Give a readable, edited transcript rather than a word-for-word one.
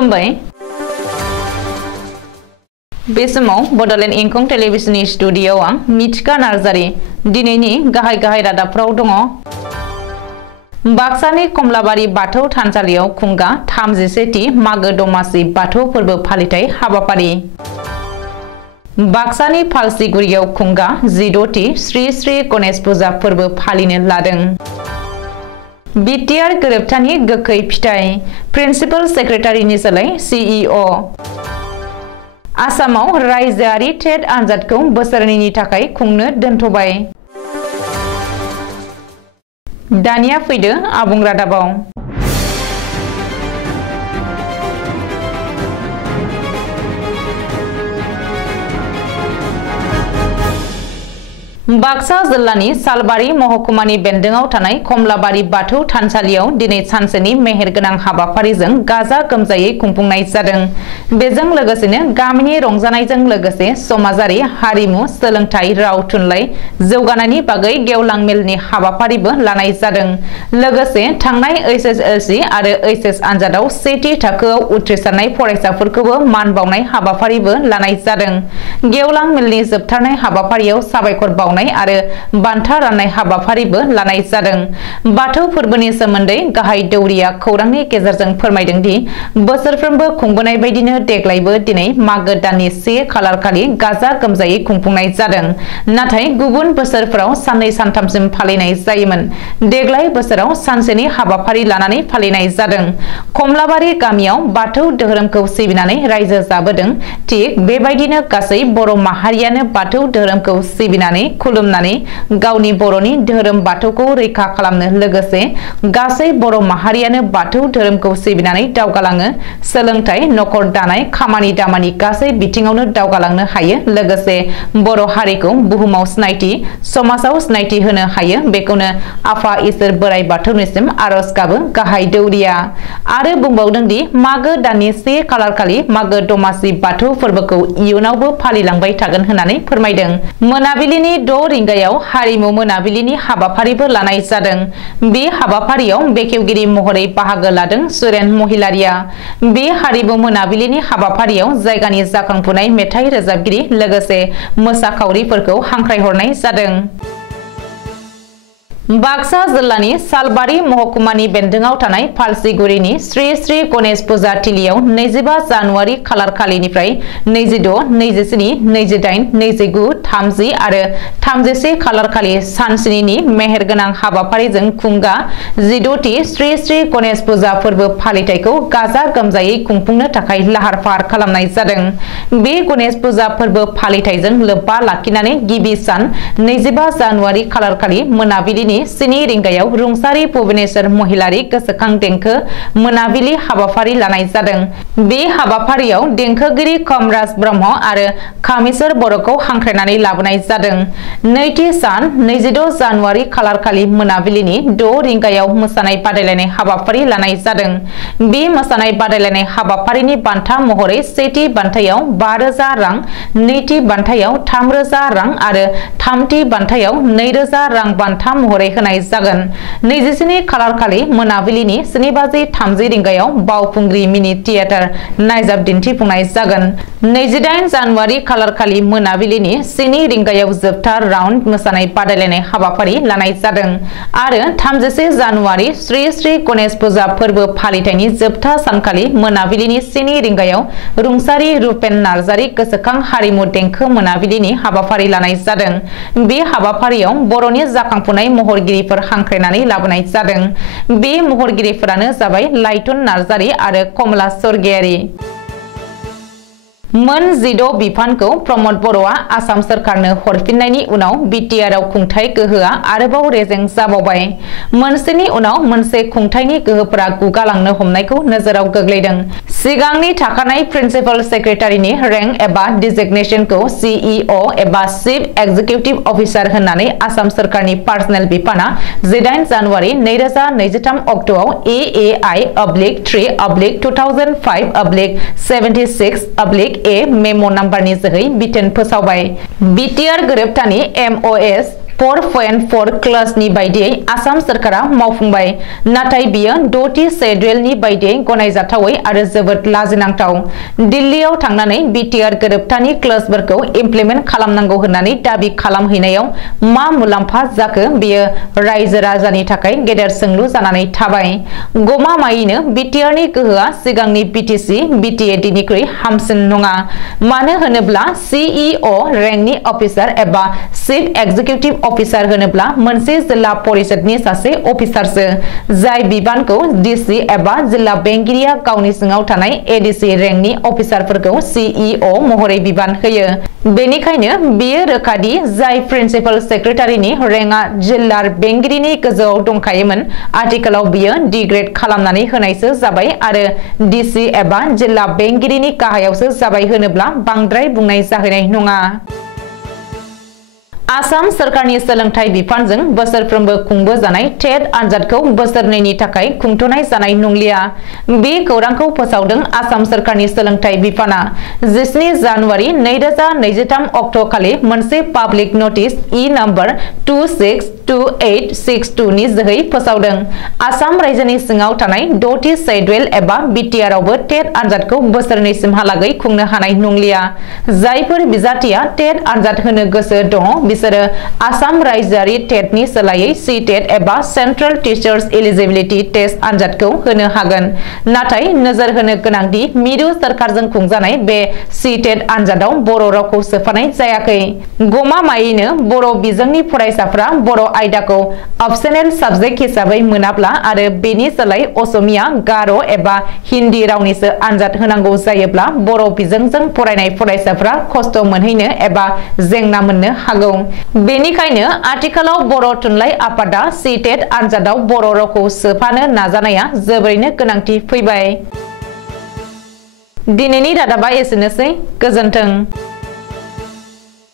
खुलुमबाय बे समाव बडलेण्ड इंखं टेलिभिजननि स्टुडिय'आव आं मिथिका नार्जारी दिनैनि गाहाय रादाबफ्राव दङ। बाक्सानि कमलाबारि बाथौ थानसालियाव खुंगा 31थि मागो दमासि बाथौ फोरबो फालिथाय हाबाफारि। बाक्सानि फालसिगुरियाव खुंगा 16थि श्री श्री गणेश फुजा फोरबो फालिनो लादों। बिटिआर गोरोबथानि गोखै फिथाइ प्रिन्सिपाल सेक्रेटारिनि सोलाय सीईओ। आसामाव रायजोआरि टेट आनजादखौ बोसोरनैनि थाखाय खुंनो दोनथ'बाय। दानिया फैदो आबुं रादाबाव। बाक्सा जिल्लानि सालबारि महकुमानि बेन्दोंआव थानाय कमलाबारि बाथौ थानसालियाव दिनै सानसेनि मेहेरगोनां हाबाफारिजों गाजा गोमजायै खुंफुंनाय जादों। बेजों लोगोसेनो गामिनि रंजानायजों लोगोसे समाजारि हारिमु सोलोंथाइ राव थुनलाइ जौगानायनि बागै गेवलां मेलनि हाबाफारिबो लानाय जादों। लोगोसे थांनाय एसएसएलसी आरो एचएस आनजादाव सेथि थाखोआव उथ्रिसारनाय फरायसाफोरखौबो मान बावनाय हाबाफारिबो लानाय जादों। गेवलां मेलनि जोबथारनाय हाबाफारियाव साबायखर बावनाय आरो बान्था राननाय हाबाफारिबो लानाय जादों। बाथौ फोरबोनि सोमोन्दै गाहाय दौरिया खौरांनि गेजेरजों फोरमायदों दि बोसोरफ्रोमबो खुंबोनाय बायदिनो देग्लायबो दिनै मागो दाननि 1 खालार खालि गाजा गोमजायै खुंफुंनाय जादों। नाथाय गुबुन बोसोरफोराव साननै सानथामसिम फालिनाय जायोमोन। देग्लाय बोसोराव सानसेनि हाबाफारि लानानै फालिनाय जादों। कमलाबारि गामियाव बाथौ धोरोमखौ सिबिनानै रायजो जाबोदों। थिग बेबायदिनो गासै बर' माहारियानो बाथौ धोरोमखौ सिबिनानै खुलुमनानै गावनि बर'नि धोरोम बाथौखौ रैखा खालामनो लोगोसे गासै बर' माहारियानो बाथौ धोरोमखौ सिबिनानै दावगालाङो। सोलोंथाइ न'खर दानाय खामानि दामानि गासै बिथिङावनो दावगालांनो हायो। लोगोसे बर' हारिखौ बुहुमाव सिनायथि समाजाव सिनायथि होनो हायो। बेखौनो आफा इसोर बोराइ बाथौनिसिम आरज गाबो गाहाय दौरिया आरो बुंबावदों दि मागो दाननि 1 खालार खालि मागो दमासि बाथौ फोरबोखौ इयुनावबो फालिलांबाय थागोन होननानै फोरमायदों। मोनाबिलिनि 6 रिंगायाव हारिमु मोनाबिलिनि हाबाफारिबो लानाय जादों। बे हाबाफारियाव बेखेवगिरि महरै बाहागो लादों सुरेन महिलारिया। बे हारिमु मोनाबिलिनि हाबाफारियाव जायगानि जाखांफुनाय मेथाइ रोजाबगिरि लोगोसे मोसाखावरिफोरखौ हांख्रायहरनाय जादों। बाक्सा जिल्लानि सालबारि महकुमानि बेन्दोंआव थानाय फालसिगुरिनि श्री श्री गणेश फुजा थिलियाव 25 जानुवारि खालार खालिनिफ्राय 26, 27, 28, 29, 30 आरो 31 खालार खालि सानस्निनि मेहेरगोनां हाबाफारिजों खुंगा 16थि श्री श्री गणेश फुजा फोरबो फालिथायखौ गाजा गोमजायै खुंफुंनो थाखाय लाहार फाहार खालामनाय जादों। बे गणेश फुजा फोरबो फालिथायजों लोब्बा लाखिनानै गिबि सान 25 जानुवारि खालार खालि मोनाबिलिनि 7 रिंगायाव रुंसारि भुबनेश्वर महिलारि गोसोखां देंखो मोनाबिलि हाबाफारि लानाय जादों। बे हाबाफारियाव देंखोगिरि कमराज ब्रह्म आरो कामेश्वर बर'खौ हांख्रायनानै लाबोनाय जादों। नैथि सान 26 जानुवारि खालार खालि मोनाबिलिनि 6 रिंगायाव मोसानाय बादायलायनाय हाबाफारि लानाय जादों। बे मोसानाय बादायलायनाय हाबाफारिनि बान्था महरै सेथि बान्थायाव 5,000 रां, नैथि बान्थायाव 3,000 रां आरो थामथि बान्थायाव 2,000 रां बान्था महरै होनाय जागोन। 27 खालार खालि मोनाबिलिनि 7:30 रिंगायाव बावखुंग्रि मिनि थियेटार नायजाब दिन्थिफुंनाय जागोन। 28 जानुवारि खालार खालि मोनाबिलिनि 7 रिंगायाव जोबथा राउन्ड मोसानाय बादायलायनाय हाबाफारि लानाय जादों आरो 31 जानुवारि श्री श्री गणेश फुजा फोरबो फालिथायनि जोबथा सानखालि मोनाबिलिनि 7 रिंगायाव रुंसारि रुपेन नार्जारी गोसोखां हारिमु देंखो मोनाबिलिनि हाबाफारि लानाय जादों। बे हाबाफारियाव बर'नि जाखांफुनाय महरगिरिफोर हांख्रायनानै लाबोनाय जादों। बे महरगिरिफोरानो जाबाय लाइथुन नार्जारी आरो कमला स्वर्गियारी। मोन 16 बिफानखौ प्रमद बर'आ आसाम सरकारनो हरफिननायनि उनाव बिटिआरआव खुंथाय गोहोआ आरोबाव रेजें जाबावबाय। मोनसेनि उनाव मोनसे खुंथायनि गोहोफोरा गुगालांनो हमनायखौ नोजोराव गोग्लैदों। सिगांनि थाखानाय प्रिन्सिपाल सेक्रेटारिनि रेंक एबा डिजिगनेशनखौ सीईओ एबा चिफ एक्जिकिउटिभ अफिसार होननानै आसाम सरकारनि पार्सनेल बिफाना 18 जानुवारि 2023 अक्ट'आव AAI/3/2005/76/A मेम' नाम्बारनि जोहै बिथोन फोसावबाय। बिटिआर गोरोबथानि MOS 4.4 क्लासनि बायदियै आसाम सरकारा मावफुंबाय नाथाय बियो 6थि शेड्यूलनि बायदियै गनायजाथावै आरो जोबोद लाजिनांथाव दिल्लीयाव थांनानै बिटिआर गोरोबथानि क्लासफोरखौ इमप्लिमेन्ट खालामनांगौ होननानै दाबि खालामहैनायाव मा मुलाम्फा जाखो बियो रायजो राजानि थाखाय गेदेर सोंलु जानानै थाबाय गमामायैनो बिटिआरनि गोहोआ सिगांनि बिटिसि बिटिएडिनिख्रुइ हामसिन नङा मानो होनोब्ला सीईओ रेंकनि अफिसार एबा चीफ एक्जिक्यूटिव अफिसार होनोब्ला मोनसे जिल्ला परिषदनि सासे अफिसारसो जाय बिबानखौ डीसी एबा जिल्ला बेंगिरिया गावनि सिङाव थानाय एडीसी रेंकनि अफिसारफोरखौ सीईओ महरै बिबान होयो बेनिखायनो बियो रोखा दि जाय प्रिन्सिपाल सेक्रेटारिनि रेंकआ जिल्ला बेंगिरिनि गोजौआव दंखायोमोन आथिखालाव बियो डिग्रेड खालामनानै होनायसो जाबाय आरो डीसी एबा जिल्ला बेंगिरिनि गाहायावसो जाबाय होनोब्ला बांद्राय बुंनाय जाहैनाय नङा आसाम सरकारनि सोलोंथाइ बिफानजों बोसोरफ्रोमबो खुंबोजानाय टेट आनजादखौ बोसोरनैनि थाखाय खुंथ'नाय जानाय नंलिया बे खौरांखौ फोसावदों आसाम सरकारनि सोलोंथाइ बिफाना 17 जानुवारि 2023 अक्ट' खालि मोनसे पाब्लिक नटिस इ नम्बर 262862 नि जोहै फोसावदों आसाम रायजोनि सिङाव थानाय 6थि शेड्यूल एबा बिटिआर आवबो टेट आनजादखौ बोसोरनैसिमहालागै खुंनो हानाय नंलिया जायफोर बिजाथिया टेट आनजाद होनो गोसो दङ बिसोरो आसाम रायजोआरि टेटनि सोलायै सीटेट एबा सेंट्रल टीचार्स एलिजिबिलिटी टेस्ट आनजादखौ होनो हागोन नाथाय नोजोर होनो गोनांदि मिरु सरकारजों खुंजानाय बे सीटेट आनजादाव बर' रावखौ सोफानाय जायाखै गमामायैनो बर' बिजोंनि फरायसाफ्रा बर' आयदाखौ अपशनेल साबजेक्ट हिसाबै मोनाब्ला आरो बेनि सोलाय असमिया गार' एबा हिन्दी रावनिसो आनजाद होनांगौ जायोब्ला बर' बिजोंजों फरायनाय फरायसाफ्रा खस्थ' मोनहैनो एबा जेंना मोननो हागौ बेनिखायनो आथिखालाव बर' थुनलाइ आफादा सीटेट आनजादाव बर' रावखौ सोफानो नाजानाया जोबोरैनो गोनांथि फैबाय दिनैनि रादाबा एसेनोसै गोजोन्थों।